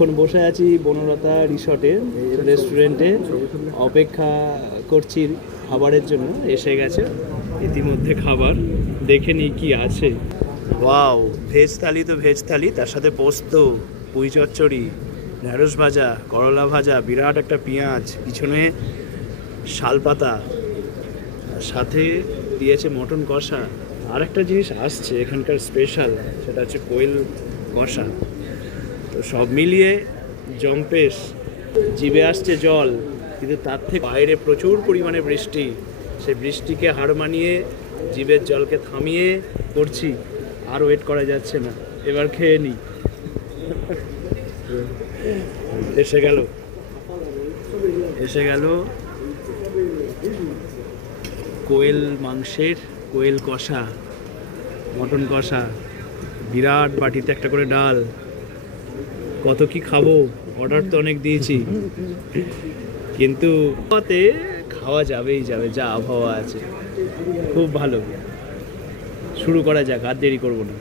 এখন বসে আছি বনলতা রিসর্টে রেস্টুরেন্টে, অপেক্ষা করছি খাবারের জন্য। এসে গেছে ইতিমধ্যে খাবার, দেখে নিই কি আছে। ওয়াও, ভেজ থালি তো ভেজ থালি, তার সাথে পোস্ত, পুঁই চচ্চড়ি, ঢেঁড়স ভাজা, করলা ভাজা, বিরাট একটা পেঁয়াজ, পিছনে শালপাতা, সাথে দিয়েছে মটন কষা। আর একটা জিনিস আসছে এখানকার স্পেশাল, সেটা হচ্ছে কোয়েল কষা। তো সব মিলিয়ে জম্পেশ, জিভে আসছে জল, কিন্তু তার থেকে বাইরে প্রচুর পরিমাণে বৃষ্টি। সেই বৃষ্টিকে হার মানিয়ে জিভের জলকে থামিয়ে করছি, আর ওয়েট করা যাচ্ছে না, এবার খেয়ে নিই। এসে গেল কোয়েল মাংসের কোয়েল কষা, মটন কষা, বিরাট বাটিতে একটা করে ডাল। কত কি খাবো, অর্ডার তো অনেক দিয়েছি, কিন্তু খাওয়া যাবেই যাবে, যা আবহাওয়া আছে। খুব ভালো, শুরু করা যাক, আর দেরি করবো না।